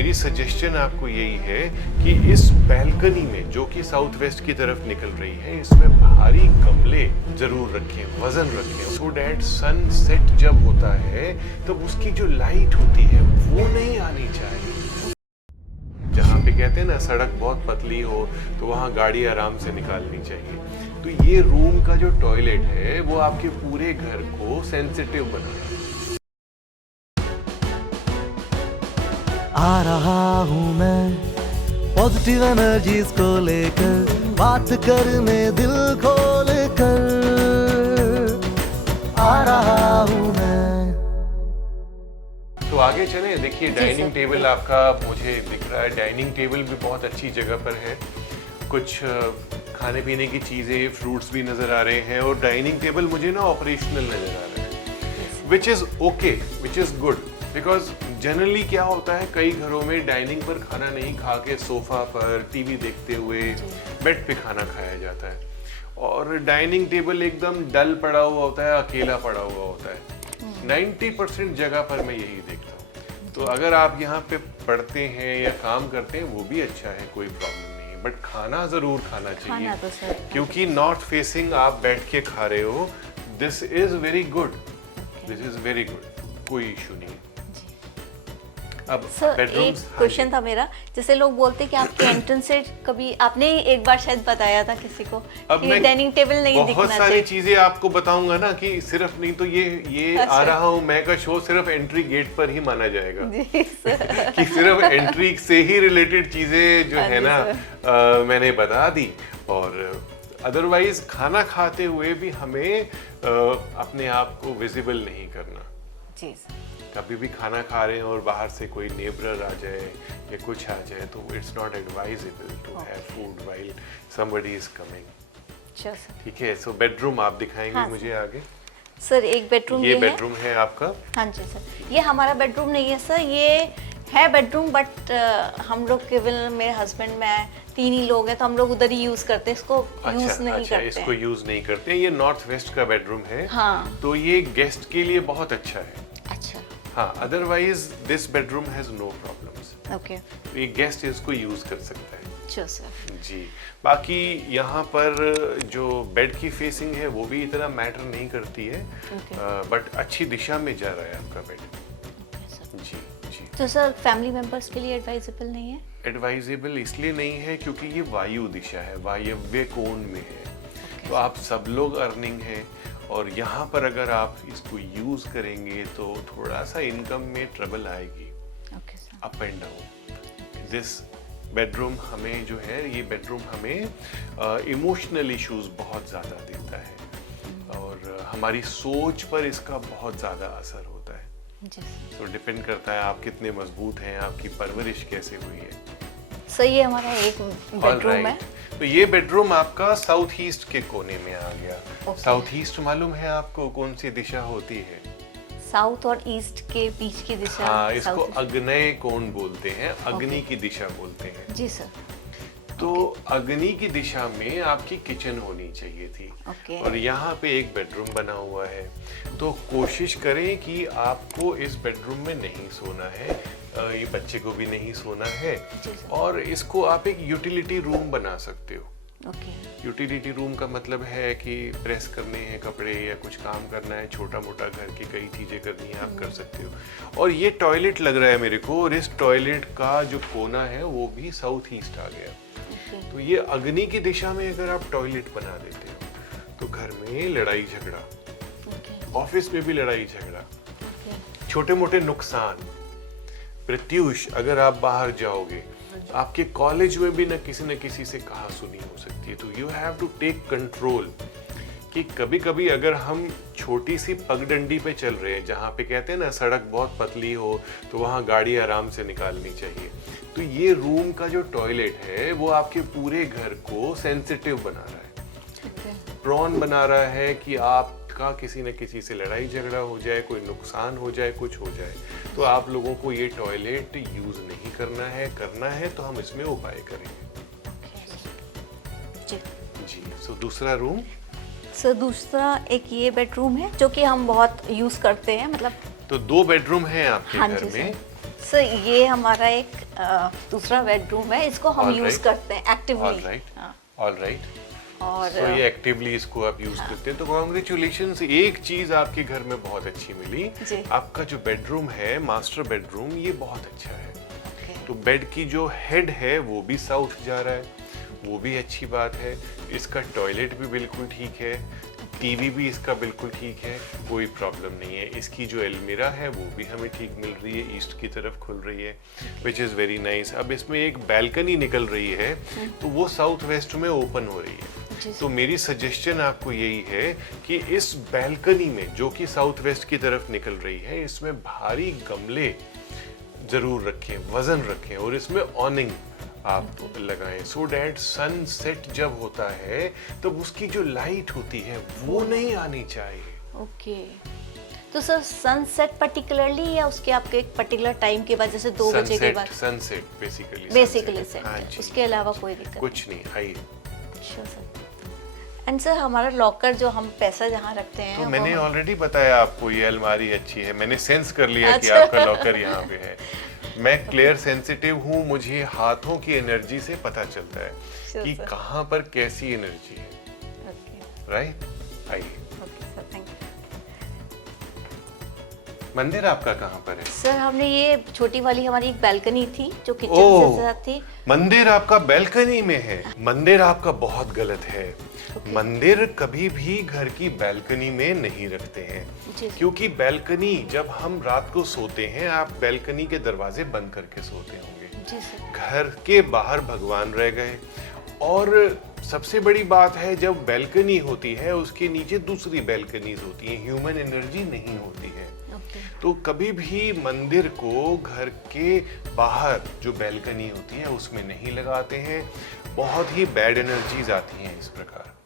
मेरी सजेशन आपको यही है कि इस बैल्कनी में जो कि साउथ वेस्ट की तरफ निकल रही है, इसमें भारी गमले जरूर रखें, वजन रखें, सो डैट सनसेट जब होता है तब उसकी जो लाइट होती है वो नहीं आनी चाहिए। जहाँ पे कहते हैं ना सड़क बहुत पतली हो तो वहाँ गाड़ी आराम से निकालनी चाहिए। तो ये रूम का जो टॉयलेट है वो आपके पूरे घर को सेंसिटिव बनाता है। आ रहा हूँ मैं पॉजिटिव एनर्जीज को लेकर, बात करने दिल खोल कर आ रहा हूँ मैं। तो आगे चले, देखिए डाइनिंग टेबल आपका मुझे दिख रहा है। डाइनिंग टेबल भी बहुत अच्छी जगह पर है, कुछ खाने पीने की चीज़ें, फ्रूट्स भी नज़र आ रहे हैं, और डाइनिंग टेबल मुझे ना ऑपरेशनल नज़र आ रहा है, which is okay, which is good. Because generally क्या होता है, कई घरों में डाइनिंग पर खाना नहीं खा के सोफ़ा पर टीवी देखते हुए बेड पे खाना खाया जाता है, और डाइनिंग टेबल एकदम डल पड़ा हुआ होता है, अकेला पड़ा हुआ होता है। 90% जगह पर मैं यही देखता हूँ। तो अगर आप यहाँ पे पढ़ते हैं या काम करते हैं वो भी अच्छा है, कोई प्रॉब्लम नहीं है, बट खाना ज़रूर खाना चाहिए, तो क्योंकि नॉर्थ फेसिंग आप बैठ के खा रहे हो। This is very good, this is very good, कोई इशू नहीं है। अब सर एक क्वेश्चन था मेरा, जैसे लोग बोलते हैं कि आपके एंट्रेंस से कभी आपने एक बार शायद बताया था किसी को कि डाइनिंग टेबल नहीं दिखना चाहिए। बहुत सारी चीजें आपको बताऊंगा ना कि सिर्फ नहीं तो ये अच्छा। आ रहा हूँ मैं का शो सिर्फ एंट्री गेट पर ही माना जाएगा कि सिर्फ एंट्री से ही रिलेटेड चीजें जो है ना मैंने बता दी, और अदरवाइज खाना खाते हुए भी हमें अपने आप को विजिबल नहीं करना। जी सर। कभी भी खाना खा रहे हैं और बाहर से कोई नेबर आ जाए या कुछ आ जाए तो it's not advisable to have food while somebody is coming. ठीक है, सो बेडरूम आप दिखाएंगे हाँ, मुझे आगे। सर एक बेडरूम ये बेडरूम है आपका? हाँ जी सर, ये हमारा बेडरूम नहीं है सर, ये है बेडरूम, बट हम लोग केवल मेरे हस्बैंड मैं 3 ही लोग हैं, तो हम लोग उधर ही यूज करते हैं, इसको यूज नहीं करते। इसको यूज नहीं करते। ये नॉर्थ वेस्ट का बेडरूम है। हाँ। तो ये गेस्ट के लिए बहुत अच्छा है। अच्छा। हाँ, otherwise this bedroom has no problems. Okay. ये गेस्ट इसको यूज कर सकता है। अच्छा सर। जी, बाकी यहाँ पर जो बेड की फेसिंग है वो भी इतना मैटर नहीं करती है, बट अच्छी दिशा में जा रहा है आपका बेड। जी जी। तो सर फैमिली मेंबर्स के लिए एडवाइजेबल नहीं है? एडवाइजेबल इसलिए नहीं है क्योंकि ये वायु दिशा है, वायव्य कोण में है। तो आप सब लोग अर्निंग है, और यहाँ पर अगर आप इसको यूज करेंगे तो थोड़ा सा इनकम में ट्रबल आएगी, up and down. This bedroom हमें जो है, ये बेडरूम हमें इमोशनल इश्यूज बहुत ज़्यादा देता है, और हमारी सोच पर इसका बहुत ज़्यादा असर होता है। तो डिपेंड करता है आप कितने मजबूत हैं, आपकी परवरिश कैसे हुई है। सर ये हमारा एक बेडरूम है। तो ये बेडरूम आपका साउथ ईस्ट के कोने में आ गया। साउथ ईस्ट मालूम है आपको कौन सी दिशा होती है? साउथ और ईस्ट के बीच की दिशा। हाँ, इसको अग्नेय कोण बोलते हैं, अग्नि की दिशा बोलते हैं। जी सर। तो अग्नि की दिशा में आपकी किचन होनी चाहिए थी, और यहाँ पे एक बेडरूम बना हुआ है। तो कोशिश करें कि आपको इस बेडरूम में नहीं सोना है, ये बच्चे को भी नहीं सोना है, और इसको आप एक यूटिलिटी रूम बना सकते हो। यूटिलिटी रूम का मतलब है कि प्रेस करने हैं कपड़े या कुछ काम करना है, छोटा मोटा घर की कई चीजें करनी है, आप कर सकते हो। और ये टॉयलेट लग रहा है मेरे को, और इस टॉयलेट का जो कोना है वो भी साउथ ईस्ट आ गया। तो ये अग्नि की दिशा में अगर आप टॉयलेट बना देते हो तो घर में लड़ाई झगड़ा, ऑफिस में भी लड़ाई झगड़ा, छोटे मोटे नुकसान। प्रत्युष, अगर आप बाहर जाओगे आपके कॉलेज में भी न किसी से कहा सुनी हो सकती है। तो you have to take control कि कभी कभी अगर हम छोटी सी पगडंडी पे चल रहे हैं, जहाँ पे कहते हैं ना सड़क बहुत पतली हो तो वहाँ गाड़ी आराम से निकालनी चाहिए, तो ये रूम का जो टॉयलेट है वो आपके पूरे घर को सेंसिटिव बना रहा है, प्रॉन बना रहा है कि आपका किसी न किसी से लड़ाई झगड़ा हो जाए, कोई नुकसान हो जाए, कुछ हो जाए। तो आप लोगों को ये टॉयलेट यूज नहीं करना है तो हम इसमें उपाय करेंगे। जी। सो दूसरा रूम? सर दूसरा एक ये बेडरूम है जो कि हम बहुत यूज करते हैं, मतलब तो 2 बेडरूम हैं आपके हाँ घर में? सर ये हमारा एक दूसरा बेडरूम है, इसको हम All यूज right. करते हैं एक्टिवली। All right. और तो ये एक्टिवली इसको आप यूज करते हैं, तो कॉन्ग्रेचुलेशंस। एक चीज आपके घर में बहुत अच्छी मिली, जी। आपका जो बेडरूम है, मास्टर बेडरूम, ये बहुत अच्छा है। Okay. तो बेड की जो हेड है वो भी साउथ जा रहा है, वो भी अच्छी बात है। इसका टॉयलेट भी बिल्कुल ठीक है, टीवी भी इसका बिल्कुल ठीक है, कोई प्रॉब्लम नहीं है। इसकी जो अलमीरा है वो भी हमें ठीक मिल रही है, ईस्ट की तरफ खुल रही है, विच इज़ वेरी नाइस। अब इसमें एक बैल्कनी निकल रही है, तो वो साउथ वेस्ट में ओपन हो रही है। तो मेरी सजेशन आपको यही है कि इस बैल्कनी में, जो कि साउथ वेस्ट की तरफ निकल रही है, इसमें भारी गमले जरूर रखें, वजन रखें, और इसमें ऑनिंग आप लगाएं, सो डैट सनसेट जब होता है तब उसकी जो लाइट होती है वो नहीं आनी चाहिए। ओके, तो सर सनसेट पर्टिकुलरली या उसके आपके एक पर्टिकुलर टाइम के बाद, जैसे 2 बजे के बाद? सनसेट बेसिकली हाँ, उसके अलावा कोई दिक्कत कुछ नहीं। आइए। Sure sir. एंड सर हमारा लॉकर, जो हम पैसा जहाँ रखते हैं, तो मैंने ऑलरेडी बताया आपको, ये अलमारी अच्छी है, मैंने सेंस कर लिया कि अच्छा। आपका लॉकर यहाँ पे है। मैं क्लियर सेंसिटिव हूँ, मुझे हाथों की एनर्जी से पता चलता है Sure, कि sir. कहाँ पर कैसी एनर्जी है। ओके राइट, आइए। Okay sir, thank you. मंदिर आपका कहाँ पर है? सर हमने ये छोटी वाली, हमारी एक बैल्कनी थी जो किचन ओह, से साथ थी। मंदिर आपका बैल्कनी में है। मंदिर आपका बहुत गलत है। मंदिर कभी भी घर की बैल्कनी में नहीं रखते हैं, जी। क्योंकि बैल्कनी, जब हम रात को सोते हैं, आप बैल्कनी के दरवाजे बंद करके सोते होंगे। जी सर। घर के बाहर भगवान रह गए। और सबसे बड़ी बात है, जब बैल्कनी होती है उसके नीचे दूसरी बैल्कनीज होती हैं, ह्यूमन एनर्जी नहीं होती है। ओके। तो कभी भी मंदिर को घर के बाहर जो बैल्कनी होती है उसमें नहीं लगाते हैं, बहुत ही बैड एनर्जीज आती हैं इस प्रकार।